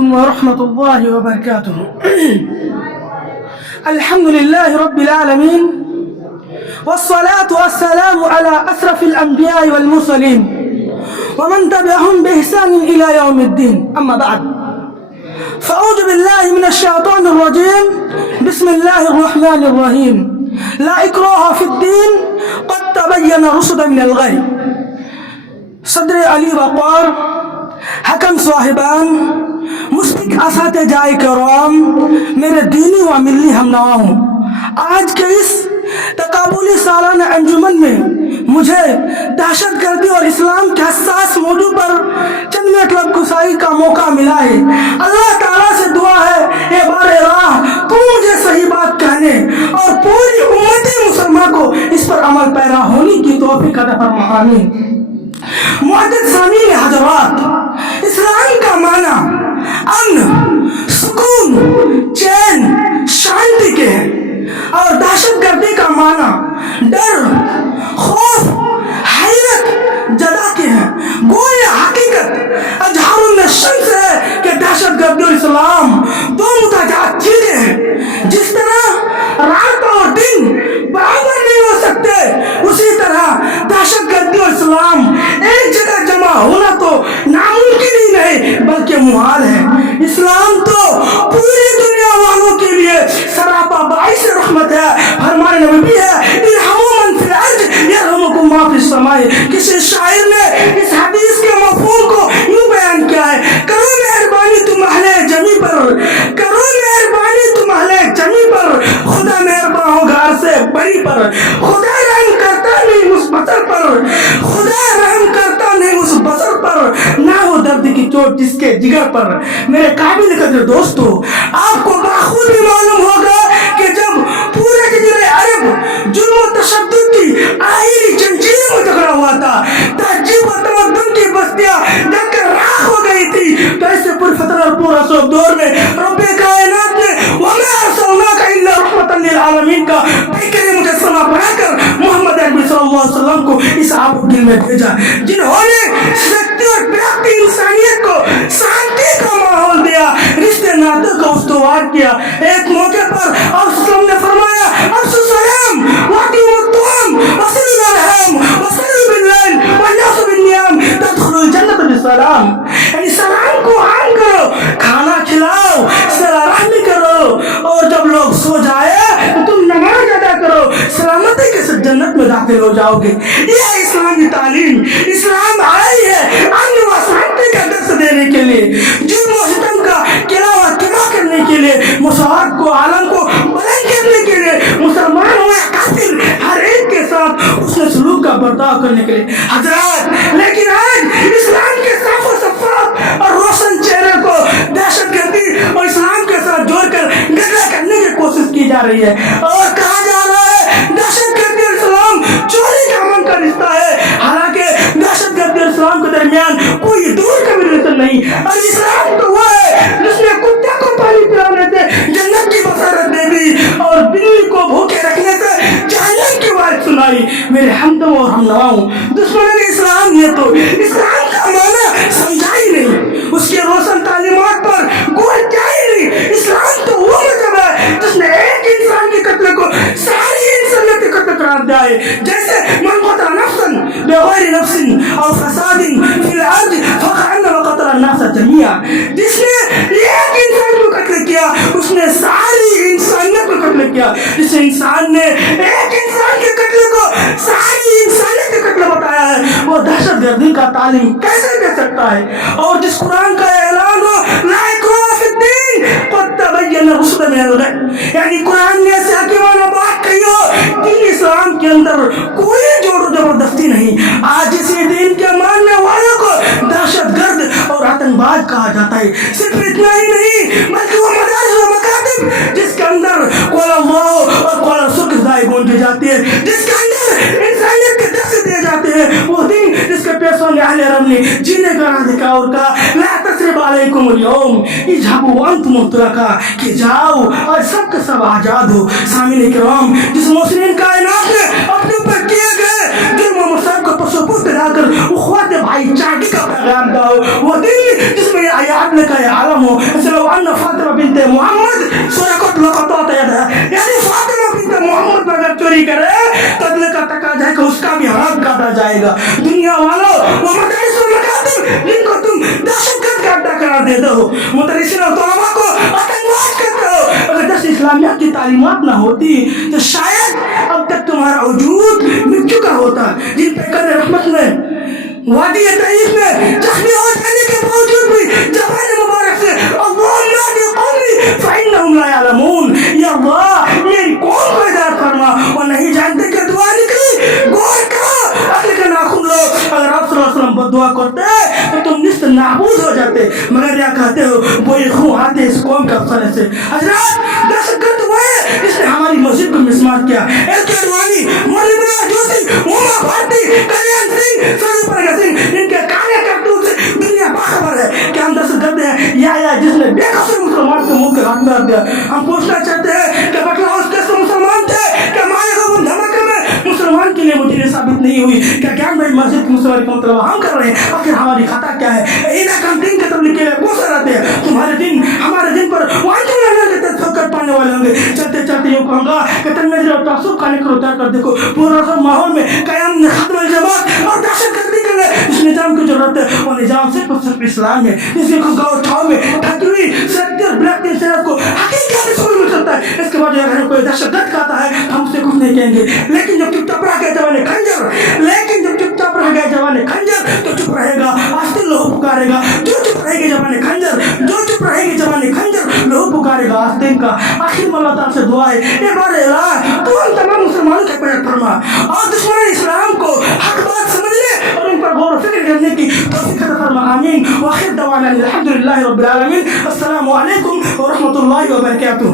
عليكم ورحمة الله وبركاته. الحمد لله رب العالمين، والصلاة والسلام على أشرف الأنبياء والمرسلين ومن تبعهم بإحسان إلى يوم الدين. أما بعد، فأعوذ بالله من الشيطان الرجيم. بسم الله الرحمن الرحيم. لا إكراه في الدين قد تبين الرشد من الغي. صدر علی وقار، حکم صاحبان، مشفق اساتذۂ کرام، میرے دینی و ملی ہم نواؤں، آج کے اس تقابلی سالانہ انجمن میں مجھے دہشت گردی اور اسلام کے حساس موضوع پر چند منٹ لب گسائی کا موقع ملا ہے۔ اللہ تعالیٰ سے دعا ہے، اے بار راہ تو مجھے صحیح بات کہنے اور پوری امت مسلمہ کو اس پر عمل پیرا ہونے کی توفیق عطا فرما، آمین۔ معزز سامعین حضرات، اسلام کا معنی امن، سکون، چین، شانتی کے ہے، اور دہشت گردی کا معنی ڈر، خوف، حیرت زدہ کے ہیں۔ گویا حقیقت اظہار الشمس ہے کہ دہشت گردی اور اسلام دو متضاد چیزیں ہیں۔ جس طرح رات اور دن برابر نہیں ہو سکتے، اسی طرح دہشت گردی اور اسلام ایک جگہ جمع ہونا تو ناممکن ہی نہیں بلکہ محال ہے۔ اسلام تو پوری دنیا والوں کے لیے سراپا باعث رحمت ہے۔ فرمان نبی ہے، ارحموا من فی الارض یرحمکم من فی السماء۔ کسی شاعر نے اس حدیث کے مفہوم کو یوں بیان کیا ہے، کرو مہربانی تم اہل جمی پر، کرو مہربانی تم اہل جمی پر، خدا مہربان ہوگا سے بڑی پر، خدا رحم کرتا نہیں اس بشر پر، خدا رحم کرتا نہیں اس بشر پر، نہ ہو درد کی چوٹ جس کے جگر پر۔ میرے قابل قدر دوستو، آپ کو بخود ہی معلوم ہوگا کہ جب پورے جزیرہ عرب ظلم و تشدد کی آئینی زنجیر میں جکڑا ہوا تھا، تہذیب و تمدن کی بستیاں جل کر راکھ ہو گئی تھی، تو ایسے پرفتر اور پراسرار دور میں رب کائنات نے وَمَا أَرْسَلْنَاكَ إِلَّا رَحْمَةً لِلْعَالَمِينَ کا پیکر مجسمہ بنا کر محمد عربی صلی اللہ علیہ وسلم کو اس آب و گل میں بھیجا، جنہوں نے سکتی اور بلکتی انسانیت کو شانتی کا ماحول دیا، رشتے ناطے کو استوار کیا۔ ایک موقع پر اور وسلم نے فرمایا، افشوا السلام وأطعموا الطعام وصلوا الأرحام وصلوا بالليل والناس بالنيام تدخلوا الجنة بسلام۔ یعنی سلام کو عام کرو، کھانا کھلاؤ، صلہ رحمی کرو، اور جب لوگ سو جائے تو تم نماز ادا کرو، سلامتی کے ساتھ جنت میں داخل ہو جاؤ گے۔ یہ اسلامی تعلیم، اسلام آئی ہے امن و شانتی کا درس دینے کے لیے، جرم و ستم کا قلعہ و تباہ کرنے کے لیے، مساوات کو عالم کو بلند کرنے کے لیے، مسلمان ہو یا کافر ہر ایک کے ساتھ اس نے سلوک کا برتاؤ کرنے کے لیے۔ حضرات، لیکن آج اسلام کے صاف و شفاف اور روشن چہرے کو دہشت گردی اور اسلام کے ساتھ جوڑ کر گڈھا کرنے کی کوشش کی جا رہی ہے، اور کہا جا رہا ہے دہشت گردی اور اسلام چوری کا امن کا رشتہ ہے، حالانکہ دہشت گردی اور اسلام کے درمیان کوئی دور کا بھی رشتہ نہیں۔ اور اسلام تو وہ ہے جس نے کتے کو پانی پلانے سے جنت کی بشارت دے دی اور بلی کو بھوکے رکھنے سے جہنم کی بات سنائی۔ میرے ہمدم اور ہم نواؤں، دشمنان اسلام نے تو اسلام کا معنی سمجھا ہی نہیں، اس کے روشن تعلیمات پر غور کیا ہی نہیں۔ اسلام تو وہ مذہب ہے جس نے ایک انسان کے قتل کو ساری انسانیت کے قتل قرار دیا ہے، جیسے من قتل نفسا بغیر نفس او فساد فی الارض فکأنما قتل الناس جميعا۔ جس نے ایک انسان کو قتل کیا اس نے ساری انسانیت کو قتل کیا۔ جس انسان نے ایک انسان کے قتل کو ساری انسانیت کے قتل بتایا ہے، وہ دہشت گردی کا تعلیم کیسے دے سکتا ہے؟ اور جس قرآن کا اعلان ہو لا اکراہ فی الدین قد تبین الرشد من الغی، یعنی قرآن نے ایسے حکیمانہ بات کہی ہو، دین اسلام کے اندر کوئی جوڑ و زبردستی نہیں۔ آج اسی دین کے ماننے والوں کو دہشت گرد اور آتنک باز کہا جاتا ہے۔ صرف اتنا ہی نہیں بلکہ وہ مدارس و مکاتب جس کے اندر قول اللہ اور قول رسول کی دعائیں گونجی جاتی ہے، جس کے اندر انسانیت کے درس دیے جاتے ہیں، وہ دین جس کے پیسوں نے اہل عرب نے جینے کا دکھا اور کہا لا تثریب علیکم اليوم اذهبوا وانتم طلقاء، کہ جاؤ اور سب کے سب آزاد ہو۔ سامعین کرام، جس مسلم کائنات نے اپنے اوپر کیے گئے جرم و مصائب کو پسو محبت پیدا کر, اخوات بھائی چارگی کا پیغام دو, وہ دن جس میں عدل کا یہ عالم ہو. لو ان فاطمہ بنت محمد سرقت لقطات یدها, یعنی فاطمہ بنت محمد اگر چوری کرے تو عدل کا تقاضا ہے کہ اس کا بھی ہاتھ کاٹا جائے گا. دنیا والوں, وہ مدارس و مکاتب جن کو تم دہشت گرد کا اڈا قرار دیتے ہو, مدرسین اور طلباء کو آتنکواز کرتے ہو, اگر درس اسلامیہ کی تعلیمات نہ ہوتی تو شاید اب تک تمہارا وجود مٹ چکا ہوتا. جن پہ قدر رحمت میں وادی طیب میں زخمی ہو جانے کے باوجود بھی زبان مبارک سے اللہم اہد قومی فانہم لا یعلمون, یا اللہ میری قوم کو ہدایت فرما, وہ نہیں جانتے کہ دعا نکلی. غور کرو, عقل کا ناخن لو. اگر آپ صلی اللہ علیہ وسلم بد دعا کرتے تو تم نست نابود ہو جاتے, مگر یا کہتے ہو وہی خون آتے اس قوم کے افسانے سے. حضرات, دہشت گرد وہ ہے جس نے ہماری مسجد کو مسمار کیا. ایل کے اڈوانی, مولانا جوشی, موما بھارتی, کلیان سنگھ, سردی پرگت سنگھ, ان کے کانے کرتوت سے دنیا باخبر ہے کہ ہم دہشت گرد ہیں, یا جس نے بے قصور مسلمان کے منہ کے ہاتھ مار دیا. ہم پوچھنا چاہتے ہیں کہ بٹلا ہاؤس کیسے مسلمان تھے, کہ ہمارے غم دھماکے میں مسلمان کے لیے مجھے ثابت نہیں ہوئی, کیا گیان بھائی مسجد کی مسلمان کا مطلب ہم کر رہے ہیں. آخر ہماری خطا کیا ہے؟ انہیں ہم دین کے تبلیغ کے لیے پوچھ رہتے ہیں. تمہارے دن ہمارے دن پر پانے والے ہوں گے. چلتے چلتے یوں کہوں گا کہ تنظر اور تعصب کا نکل اتار کر دیکھو, پورا سب ماحول میں قیام ختم الجماعت اور دہشت گردی کے لیے اس نظام کی ضرورت ہے. وہ نظام صرف اور صرف اسلام ہے. اس کے گاؤں چھاؤں میں ڈھکی ہوئی سیکٹر بلیک دن صرف کو حقیقت سکول مل سکتا ہے. اس کے بعد اگر کوئی دہشت گرد کہتا ہے ہم اسے کچھ نہیں کہیں گے. لیکن جب چپ چاپ رہ گئے جوانے کھنجر, لیکن جب چپ چاپ رہ گئے جوانے کھنجر, تو چپ رہے گا آستین لہو پکارے گا. جو چپ رہے گی جوانے کھنجر, جو چپ رہے گی جوانے کھنجر لہو پکارے گا آستین کا. آخر میں اللہ تعالیٰ سے دعا ہے, اے بار الہ تو ہم تمام مسلمانوں کے پیٹ فرما, اور دشمن اسلام کو حق بات سمجھنے اور ان پر غور و فکر کرنے کی توفیق عطا فرما. آمین. وآخر دعوانا الحمد للہ رب العالمین. السلام علیکم ورحمۃ اللہ وبرکاتہ.